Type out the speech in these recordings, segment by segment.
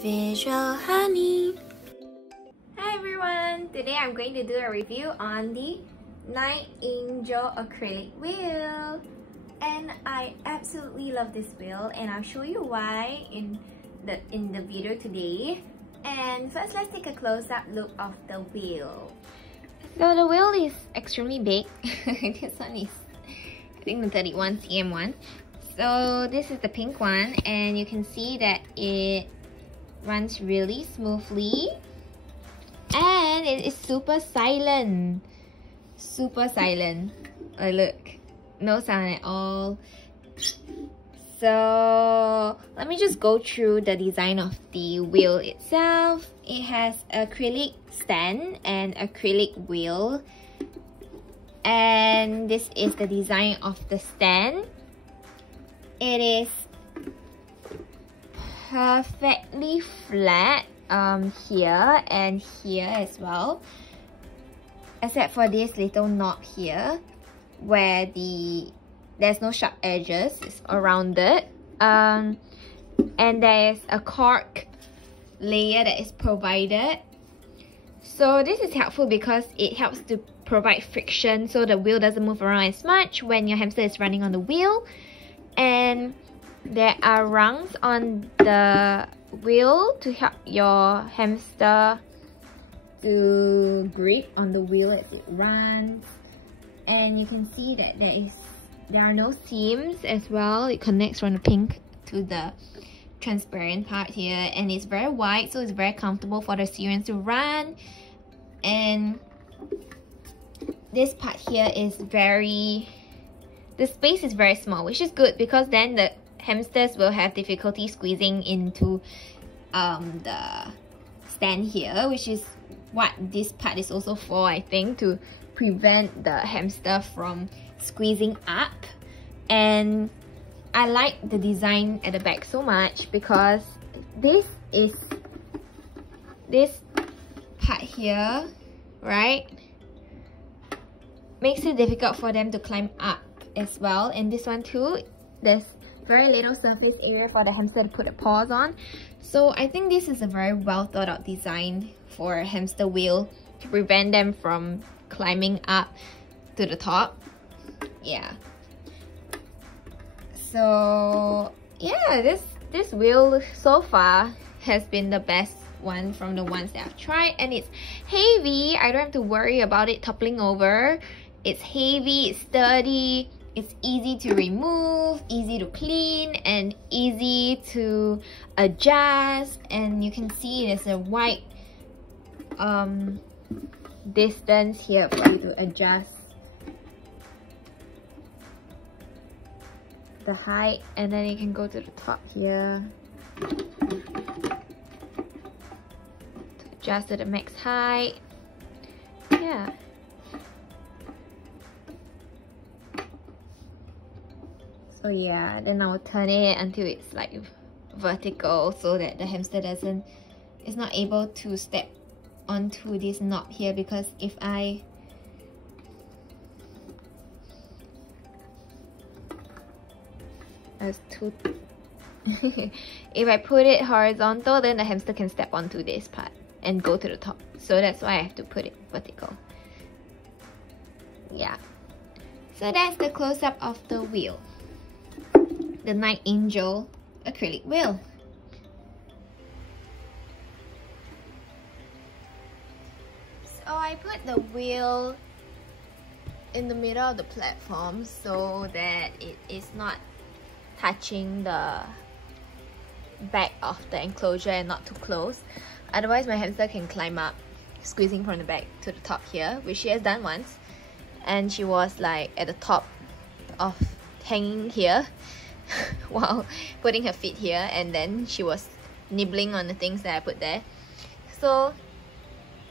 Visual Honey. Hi everyone! Today I'm going to do a review on the Niteangel acrylic wheel. And I absolutely love this wheel, and I'll show you why in the video today. And first, let's take a close-up look of the wheel. So the wheel is extremely big. This one is, I think, the 31 cm one. So this is the pink one, and you can see that it runs really smoothly, and it is super silent. Super silent. Oh, look, no sound at all. So let me just go through the design of the wheel itself. It has acrylic stand and acrylic wheel, and this is the design of the stand. It is perfectly flat here and here as well, except for this little knob here where there's no sharp edges. It's rounded, and there's a cork layer that is provided. So this is helpful because it helps to provide friction so the wheel doesn't move around as much when your hamster is running on the wheel. And there are rungs on the wheel to help your hamster to grip on the wheel as it runs. And you can see that there are no seams as well. It connects from the pink to the transparent part here, and it's very wide, so it's very comfortable for the Syrians to run. And this part here is the space is very small, which is good because then the hamsters will have difficulty squeezing into the stand here, which is what this part is also for, I think, to prevent the hamster from squeezing up. And I like the design at the back so much because this part here, right, makes it difficult for them to climb up as well. And this one too, there's very little surface area for the hamster to put the paws on. So I think this is a very well thought out design for a hamster wheel to prevent them from climbing up to the top. Yeah. So yeah, this wheel so far has been the best one from the ones that I've tried, and it's heavy. I don't have to worry about it toppling over. It's heavy, it's sturdy, it's easy to remove, easy to clean, and easy to adjust. And you can see there's a wide distance here for you to adjust the height, and then you can go to the top here to adjust to the max height. Yeah. So yeah, then I'll turn it until it's like vertical so that the hamster is not able to step onto this knob here, because if if I put it horizontal, then the hamster can step onto this part and go to the top. So that's why I have to put it vertical. Yeah. So that's the close-up of the wheel. The Niteangel acrylic wheel. So I put the wheel in the middle of the platform so that it is not touching the back of the enclosure and not too close. Otherwise my hamster can climb up, squeezing from the back to the top here, which she has done once. And she was like at the top of hanging here while putting her feet here, and then she was nibbling on the things that I put there. So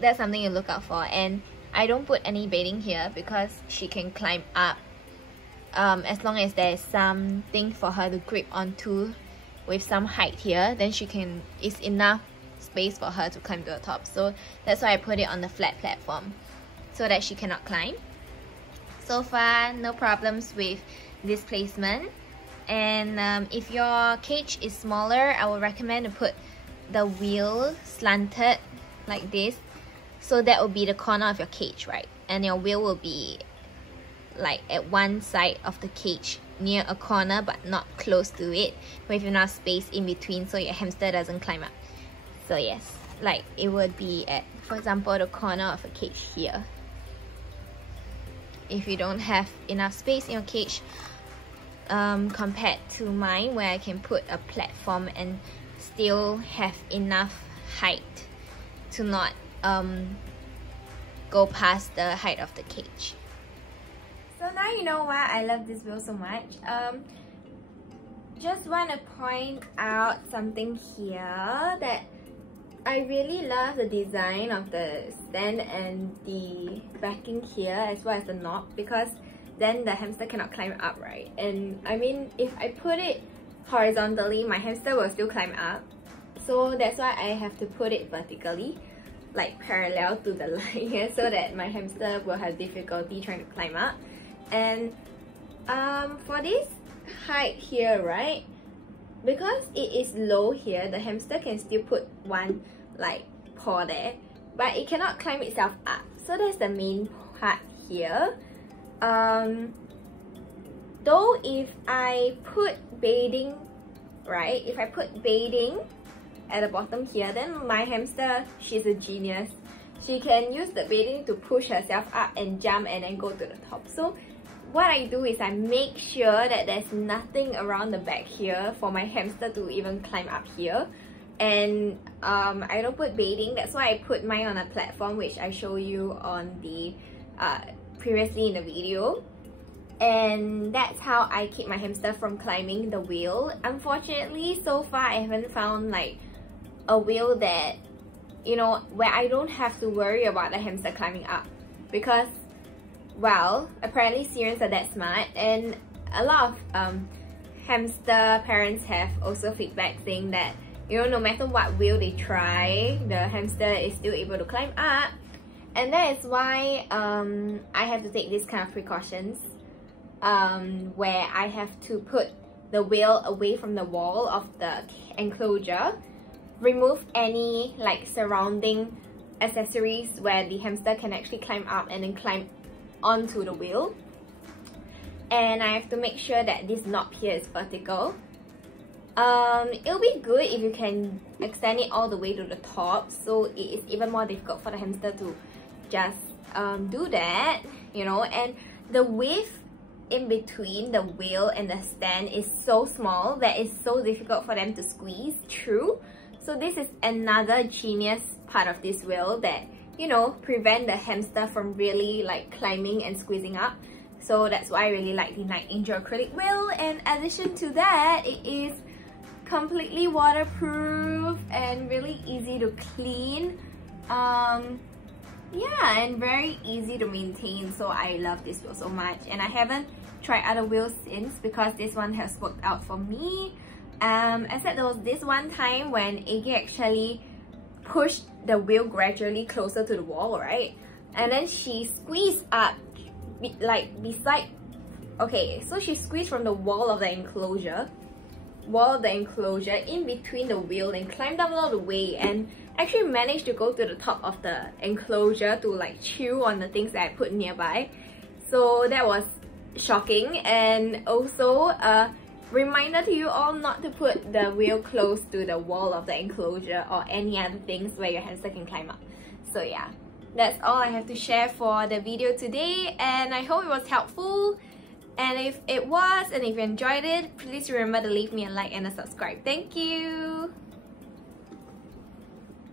that's something to look out for. And I don't put any bedding here because she can climb up as long as there's something for her to grip onto with some height here, then it's enough space for her to climb to the top. So that's why I put it on the flat platform so that she cannot climb. So far, no problems with this placement. And if your cage is smaller, I would recommend to put the wheel slanted like this. So that will be the corner of your cage, right? And your wheel will be like at one side of the cage near a corner but not close to it, with enough space in between so your hamster doesn't climb up. So yes, like it would be at, for example, the corner of a cage here. If you don't have enough space in your cage, compared to mine where I can put a platform and still have enough height to not go past the height of the cage. So now you know why I love this wheel so much. Just want to point out something here, that I really love the design of the stand and the backing here as well as the knob, because then the hamster cannot climb up, right? And I mean, if I put it horizontally, my hamster will still climb up. So that's why I have to put it vertically, like parallel to the line here, so that my hamster will have difficulty trying to climb up. And for this height here, right, because it is low here, the hamster can still put one like paw there, but it cannot climb itself up. So that's the main part here. Though if I put bedding, right, if I put bedding at the bottom here, then my hamster, she's a genius. She can use the bedding to push herself up and jump and then go to the top. So what I do is I make sure that there's nothing around the back here for my hamster to even climb up here. And I don't put bedding. That's why I put mine on a platform, which I show you on the previously in the video. And that's how I keep my hamster from climbing the wheel. Unfortunately, so far I haven't found like a wheel that, you know, where I don't have to worry about the hamster climbing up, because well, apparently Syrians are that smart, and a lot of hamster parents have also feedback saying that, you know, no matter what wheel they try, the hamster is still able to climb up. And that is why I have to take these kind of precautions, where I have to put the wheel away from the wall of the enclosure, remove any like surrounding accessories where the hamster can actually climb up and then climb onto the wheel. And I have to make sure that this knob here is vertical. It'll be good if you can extend it all the way to the top, so it is even more difficult for the hamster to just do that, you know. And the width in between the wheel and the stand is so small that it's so difficult for them to squeeze through. So this is another genius part of this wheel that, you know, prevent the hamster from really like climbing and squeezing up. So that's why I really like the Niteangel acrylic wheel. And in addition to that, it is completely waterproof and really easy to clean. Yeah, and very easy to maintain. So I love this wheel so much, and I haven't tried other wheels since because this one has worked out for me. Except there was this one time when Iggy actually pushed the wheel gradually closer to the wall, right? And then she squeezed up, like beside, okay, so she squeezed from the wall of the enclosure in between the wheel and climbed up all the way, and actually managed to go to the top of the enclosure to like chew on the things that I put nearby. So that was shocking, and also a reminder to you all not to put the wheel close to the wall of the enclosure or any other things where your hamster can climb up. So yeah, that's all I have to share for the video today, and I hope it was helpful. And if it was, and if you enjoyed it, please remember to leave me a like and a subscribe. Thank you!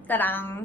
Ta-da!